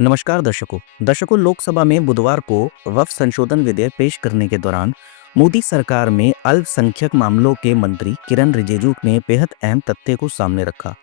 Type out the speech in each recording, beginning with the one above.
नमस्कार दर्शकों लोकसभा में बुधवार को वक्फ संशोधन विधेयक पेश करने के दौरान मोदी सरकार में अल्पसंख्यक मामलों के मंत्री किरण रिजिजू ने बेहद अहम तथ्य को सामने रखा।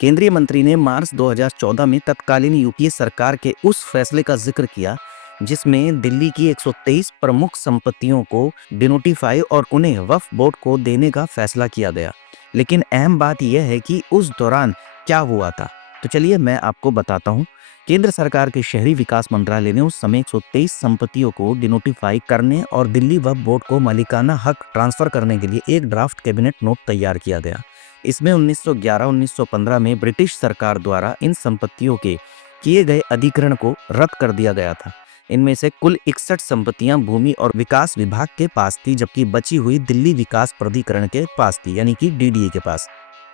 केंद्रीय मंत्री ने मार्च 2014 में तत्कालीन यूपीए सरकार के उस फैसले का जिक्र किया जिसमें दिल्ली की 123 प्रमुख संपत्तियों को डिनोटिफाई और उन्हें वक्फ बोर्ड को देने का फैसला किया गया। लेकिन अहम बात यह है कि उस दौरान क्या हुआ था। तो चलिए मैं आपको बताता हूँ। केंद्र सरकार के शहरी विकास मंत्रालय ने उस समय 123 संपत्तियों को डिनोटिफाई करने और दिल्ली वक्फ बोर्ड को मालिकाना हक ट्रांसफर करने के लिए एक ड्राफ्ट कैबिनेट नोट तैयार किया गया। इसमें 1911-1915 में ब्रिटिश सरकार द्वारा इन संपत्तियों के किए गए अधिग्रहण को रद्द कर दिया गया था। इनमें से कुल 61 संपत्तियां भूमि और विकास विभाग के पास थी, जबकि बची हुई दिल्ली विकास प्राधिकरण के पास थी, यानी कि डीडीए के पास।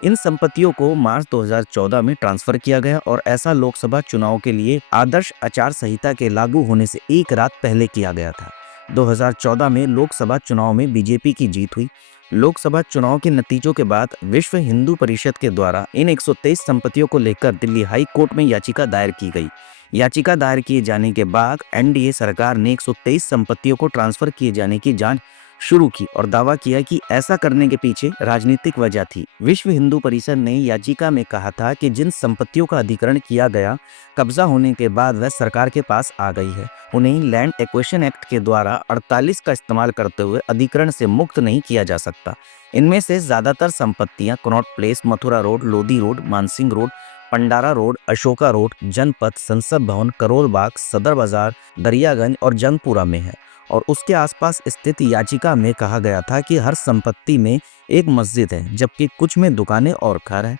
इन संपत्तियों को मार्च 2014 में ट्रांसफर किया गया और ऐसा लोकसभा चुनाव के लिए आदर्श आचार संहिता के लागू होने से एक रात पहले किया गया था। 2014 में लोकसभा चुनाव में बीजेपी की जीत हुई। लोकसभा चुनाव के नतीजों के बाद विश्व हिंदू परिषद के द्वारा इन 123 संपत्तियों को लेकर दिल्ली हाई कोर्ट में याचिका दायर की गई। याचिका दायर किए जाने के बाद एनडीए सरकार ने 123 संपत्तियों को ट्रांसफर किए जाने की जांच शुरू की और दावा किया कि ऐसा करने के पीछे राजनीतिक वजह थी। विश्व हिंदू परिषद ने याचिका में कहा था कि जिन संपत्तियों का अधिग्रहण किया गया, कब्जा होने के बाद वह सरकार के पास आ गई है, उन्हें लैंड एक्विजिशन एक्ट के द्वारा 48 का इस्तेमाल करते हुए अधिग्रहण से मुक्त नहीं किया जा सकता। इनमें से ज्यादातर संपत्तियां Connaught Place, Mathura road, Lodhi road, Mansingh road, Pandara road, Ashoka road, Janpath, Sansad Bhavan, Karol Bagh, सदर बाजार, दरियागंज और जंगपुरा में है। और उसके आसपास स्थित याचिका में कहा गया था कि हर संपत्ति में एक मस्जिद है, जबकि कुछ में दुकानें और घर हैं।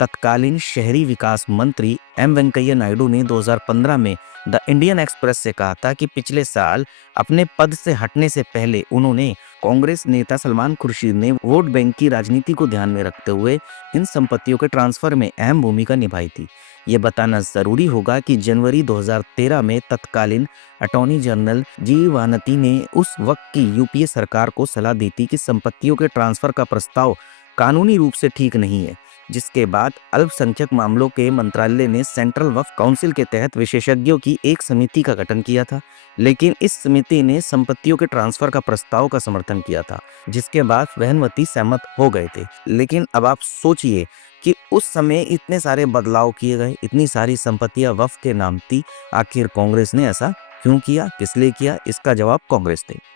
तत्कालीन शहरी विकास मंत्री एम वेंकैया नायडू ने 2015 में द इंडियन एक्सप्रेस से कहा था कि पिछले साल अपने पद से हटने से पहले उन्होंने कांग्रेस नेता सलमान खुर्शीद ने वोट बैंक की राजनीति को ध्यान में रखते हुए इन संपत्तियों के ट्रांसफर में अहम भूमिका निभाई थी। ये बताना जरूरी होगा कि जनवरी 2013 में तत्कालीन अटॉर्नी जनरल जी वानती ने उस वक्त की यूपीए सरकार को सलाह दी थी कि संपत्तियों के ट्रांसफर का प्रस्ताव कानूनी रूप से ठीक नहीं है, जिसके बाद अल्पसंख्यक मामलों के मंत्रालय ने सेंट्रल वक्फ काउंसिल के तहत विशेषज्ञों की एक समिति का गठन किया था। लेकिन इस समिति ने संपत्तियों के ट्रांसफर का प्रस्ताव का समर्थन किया था, जिसके बाद वहनवती सहमत हो गए थे। लेकिन अब आप सोचिए कि उस समय इतने सारे बदलाव किए गए, इतनी सारी संपत्तियां वक्फ के नाम थी। आखिर कांग्रेस ने ऐसा क्यों किया, किस लिए किया? इसका जवाब कांग्रेस थे।